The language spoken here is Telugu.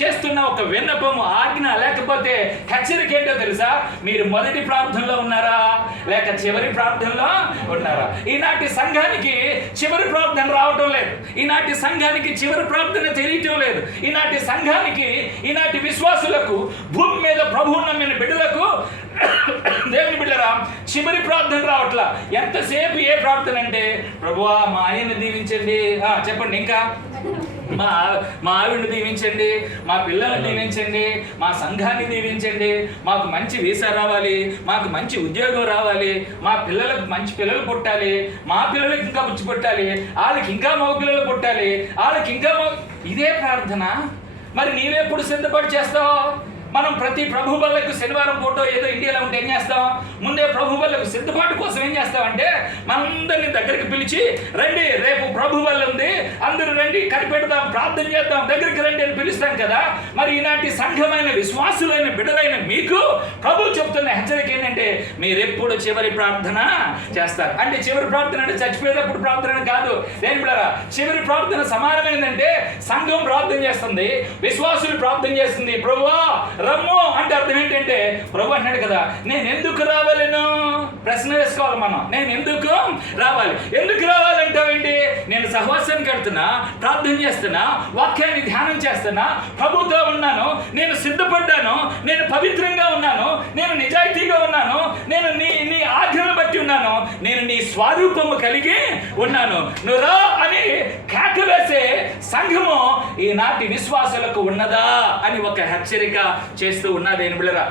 చేస్తున్న ఒక విన్నపము, ఆజ్ఞ లేకపోతే హెచ్చరిక ఏంటో తెలుసా? మీరు మొదటి ప్రార్థనలో ఉన్నారా లేక చివరి ప్రార్థనలో ఉన్నారా? ఈనాటి సంఘానికి చివరి ప్రార్థన రావటం లేదు. ఈనాటి సంఘానికి చివరి ప్రార్థన తెలియటం లేదు. ఈనాటి సంఘానికి, ఈనాటి విశ్వాసులకు, భూమి మీద ప్రభువు నమ్మిన బిడ్డలకు, దేవుని బిడ్డరా, చివరి ప్రార్థన రావట్లా. ఎంతసేపు ఏ ప్రార్థన అంటే, ప్రభువా మా ఆయన్ని దీవించండి, చెప్పండి, ఇంకా మా ఆవిడని దీవించండి, మా పిల్లల్ని దీవించండి, మా సంఘాన్ని దీవించండి, మాకు మంచి వీసా రావాలి, మాకు మంచి ఉద్యోగం రావాలి, మా పిల్లలకు మంచి పిల్లలు పుట్టాలి, మా పిల్లలకి ఇంకా పుచ్చి పుట్టాలి, వాళ్ళకి ఇంకా మగ పిల్లలు పుట్టాలి, వాళ్ళకి ఇంకా ఇదే ప్రార్థన. మరి నీవెప్పుడు సిద్ధపాటు చేస్తావు? మనం ప్రతి ప్రభు బల్లకు శనివారం పూట ఏదో ఇండియాలో ఉంటే ఏం చేస్తాం? ముందే ప్రభు బల్లకు సిద్ధపాటు కోసం ఏం చేస్తామంటే మనందరినీ దగ్గరికి పిలిచి, రండి రేపు ప్రభు బల్ల ఉంది, అందరూ రండి, కనిపెడదాం, ప్రార్థన చేద్దాం, దగ్గరికి రండి అని పిలుస్తాం కదా. మరి ఈనాటి సంఘమైన విశ్వాసులైన బిడ్డలైన మీకు ప్రభు చెప్తున్న హెచ్చరిక ఏంటంటే, మీరెప్పుడు చివరి ప్రార్థన చేస్తారు. అంటే చివరి ప్రార్థన అంటే చచ్చిపోయేటప్పుడు ప్రార్థన కాదు. దేని బిడ్డరా, చివరి ప్రార్థన సమానమైందంటే సంఘం ప్రార్థన చేస్తుంది, విశ్వాసులు ప్రార్థన చేస్తుంది, ప్రభువా రమ్ము అంటే అర్థం ఏంటంటే, ప్రభు అంటాడు కదా, నేను ఎందుకు రావాలను? ప్రశ్న వేసుకోవాలి మనం. నేను ఎందుకు రావాలి? ఎందుకు రావాలంటావేంటి? నేను సహవాసానికి వెళ్తున్నా, ప్రార్థన చేస్తున్నా, వాక్యాన్ని ధ్యానం చేస్తున్నా, ప్రభుతో ఉన్నాను, నేను సిద్ధపడ్డాను, నేను పవిత్రంగా ఉన్నాను, నేను నిజాయితీగా ఉన్నాను, నేను నీ ఆజ్ఞను బట్టి ఉన్నాను, నేను నీ స్వరూపము కలిగి ఉన్నాను, నువ్వు రా అని కేక వేసే సంఘము ఈనాటి విశ్వాసులకు ఉన్నదా అని ఒక హెచ్చరిక చేస్తూ ఉన్నది. బిడ్డలారా,